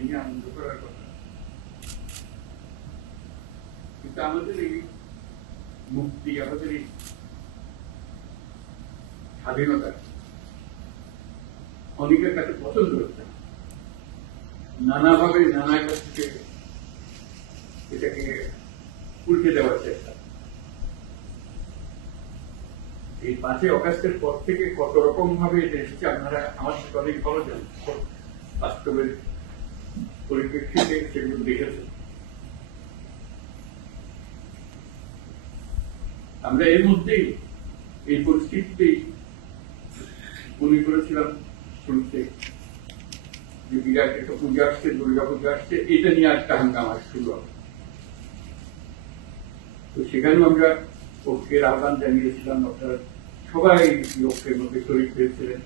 নিয়ে আনন্দ করার কথা। কিন্তু আমাদের এই মুক্তি, আমাদের এই স্বাধীনতা অনেকের কাছে পছন্দ হচ্ছে নানাভাবে নানা কাছ থেকে এটাকে উল্টে দেওয়ার চেষ্টা। এই পাঁচই অগাস্টের পর থেকে কত রকম ভাবে এটা এসেছে, আপনারা আমার সাথে অনেক ভালো জানেন। বাস্তবের পরিপ্রেক্ষিতে সেগুলো দেখেছেন আমরা এর মধ্যেই এই পরিস্থিতিতেই মনে করেছিলাম শুনতে যে বিরাট একটা পূজা আসছে, দুর্গা পূজা আসছে, এটা নিয়ে একটা হাঙ্গামা শুরু হবে। তো সেখানেও আমরা ঐক্যের আহ্বান জানিয়েছিলাম, আপনারা সবাই ঐক্যের মধ্যে শরীর হয়েছিলেন।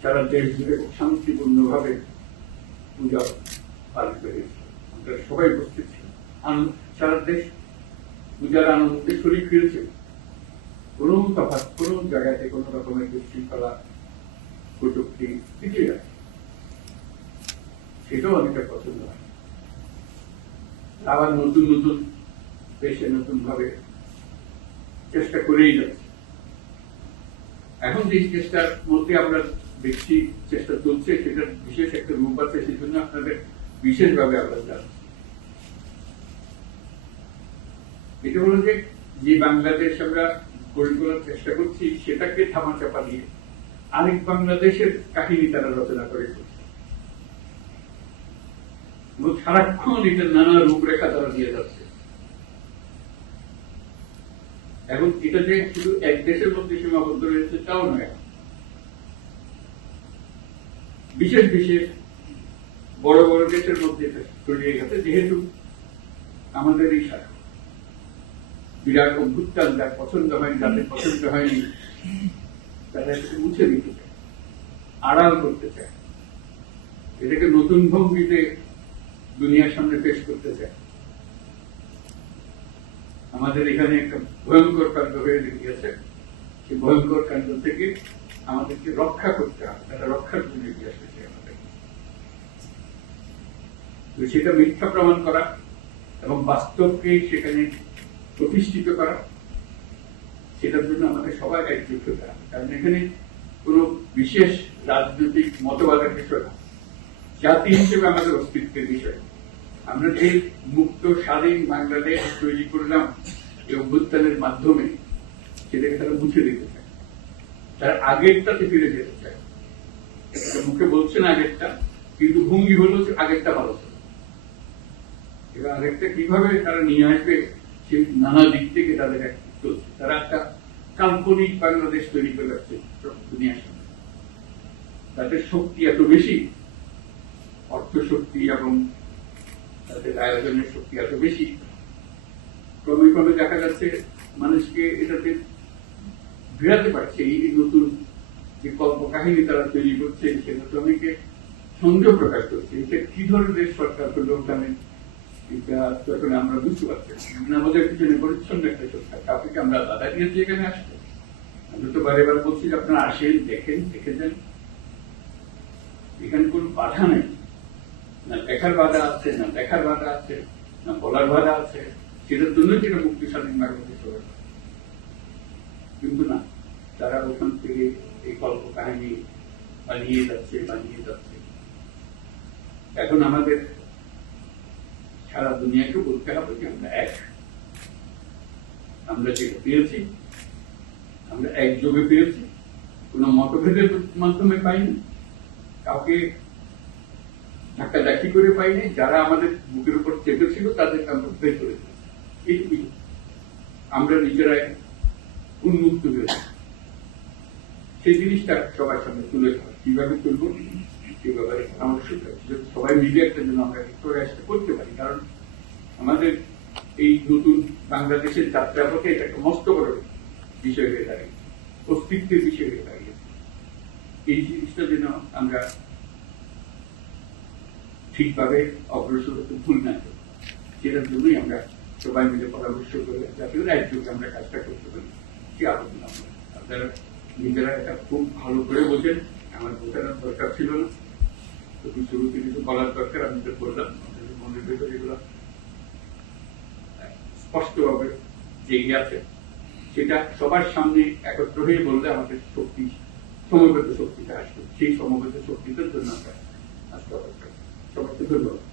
সারা দেশ জুড়ে খুব শান্তিপূর্ণ ভাবে পূজা করেছিল আমরা সবাই উপস্থিত ছিলাম। আনন্দ- সারা দেশ পূজার আনন্দে শরীর ফিরেছে। কোনো তফাৎ কোনো জায়গাতে কোনো রকমের বিশৃঙ্খলা, কটুক্তি কিছুই আছে সেটাও অনেকটা পছন্দ হয়। আবার নতুন নতুন দেশে নতুন ভাবে চেষ্টা করেই যাচ্ছে। এখন যে চেষ্টার মধ্যে আমরা দেখছি চেষ্টা চলছে, সেটা বিশেষ একটা রূপ আছে সেই জন্য আপনাদের বিশেষভাবে আমরা জানাচ্ছি এটা হলো যে যে বাংলাদেশ আমরা গড়ে তোলার চেষ্টা করছি, সেটাকে থামাচাপা দিয়ে আরেক বাংলাদেশের কাহিনী তারা রচনা করে সারাক্ষণ এটা নানা রূপরেখা তারা দিয়ে যাচ্ছে। এবং এটা যে শুধু এক দেশের মধ্যে সীমাবদ্ধ রয়েছে, তাও নয়। বিশেষ বিশেষ বড় বড় দেশের মধ্যে ছড়িয়ে গেছে, যেহেতু আমাদের এই শাসন বিরাট অভ্যুত্থান যার পছন্দ হয়নি যাদের পছন্দ হয়নি, তারা এটাকে মুছে দিতে চায়, আড়াল করতে চায়, এটাকে নতুন ভঙ্গিতে দুনিয়ার সামনে পেশ করতে চায়। আমাদের এখানে একটা ভয়ঙ্কর কাণ্ড হয়ে গিয়েছে সেই ভয়ঙ্কর কাণ্ড থেকে আমাদেরকে রক্ষা করতে হবে তারা রক্ষার জন্য এগিয়ে আসতেছে আমাদের। তো সেটা মিথ্যা প্রমাণ করা এবং বাস্তবকে সেখানে প্রতিষ্ঠিত করা, সেটার জন্য আমাদের সবাই একজুট হবে। কারণ এখানে কোনো বিশেষ রাজনৈতিক মতবাদের বিষয় না। জাতি হিসেবে আমাদের অস্তিত্বের বিষয়। আমরা যে মুক্ত, স্বাধীন বাংলাদেশ তৈরি করলাম এই অভ্যুত্থানের মাধ্যমে, সেটাকে তারা মুছে দিতে চায়। তার আগেরটাতে ফিরে যেতে চায়। মুখে বলছেন আগেরটা, কিন্তু ভঙ্গি হলো আগেরটা ভালো ছিল। এবার আরেকটা কীভাবে তারা নিয়ে আসবে সেই নানা দিক থেকে তাদের এক চলছে। তারা একটা কাল্পনিক বাংলাদেশ তৈরি করে রাখছে দুনিয়ার সামনে। তাদের শক্তি এত বেশি অর্থ শক্তি এবং তাদের আয়োজনের শক্তি এত বেশি, ক্রমে ক্রমে দেখা যাচ্ছে মানুষকে এটাতে ভিড়াতে পারছে এই যে নতুন যে কল্পকাহিনী তারা তৈরি করছে সেটা তো অনেকে সন্দেহ প্রকাশ করছে। এটা কি ধরনের সরকার হলো ওখানে? এটা তো এখন আমরা বুঝতে পারছি মানে আমাদের পিছনে পরিচ্ছন্ন একটা সরকার। কাউকে আমরা দাদা দিয়েছি এখানে আসতে? আমি তো বারে বার বলছি যে আপনারা আসেন, দেখেন, দেখে যান। এখানে কোনো বাধা নেই। না দেখার বাধা আছে, না দেখার বাধা আছে, না বলার বাধা আছে। সেটার জন্য যেটা মুক্তি স্বাধীন বাংলাদেশ কিন্তু না। তারা ওখান থেকে এই কল্প কাহিনী বানিয়ে যাচ্ছে বানিয়ে যাচ্ছে। এখন আমাদের সারা দুনিয়াকে বলতে হবে যে আমরা এক। আমরা যেটা পেয়েছি, আমরা একযোগে পেয়েছি, কোন মতভেদের মাধ্যমে পাইনি, কাউকে ধাক্কা ধাক্কি করে পাইনি, যারা আমাদের বুকের উপর চেপেছিল তাদেরকে আমরা বের করে দিয়েছি। আমরা নিজেরাই উন্মুক্ত হয়েছি। সেই জিনিসটা সবার সামনে তুলে ধরা। কীভাবে তুলবো? সে ব্যাপারে চাচ্ছি। সবাই মিলে একটা যেন আমরা প্রয়াসটা করতে পারি। কারণ আমাদের এই নতুন বাংলাদেশের যাত্রা পথে এটা একটা মস্ত বড় বিষয় হয়ে দাঁড়িয়ে অস্তিত্বের বিষয় হয়ে দাঁড়িয়েছে। এই জিনিসটা যেন আমরা ঠিকভাবে অগ্রসর হতে ভুল না করি। সেটার জন্যই আমরা সবাই মিলে পরামর্শ করে যাতে করে একযোগে আমরা কাজটা করতে পারি। সে আমরা আপনারা নিজেরা এটা খুব ভালো করে বোঝেন। আমার বোঝানোর দরকার ছিল না। তো শুরুতে কিছু বলার দরকার, আমি তো বললাম মনের ভেতরে এগুলো স্পষ্টভাবে জেগে আছে। সেটা সবার সামনে একত্র হয়ে বললে আমাদের শক্তি, সমবেত শক্তিটা আসবে। সেই সমবেত শক্তিটার জন্য আমরা আজকে অপেক্ষা সবাইকে ধন্যবাদ।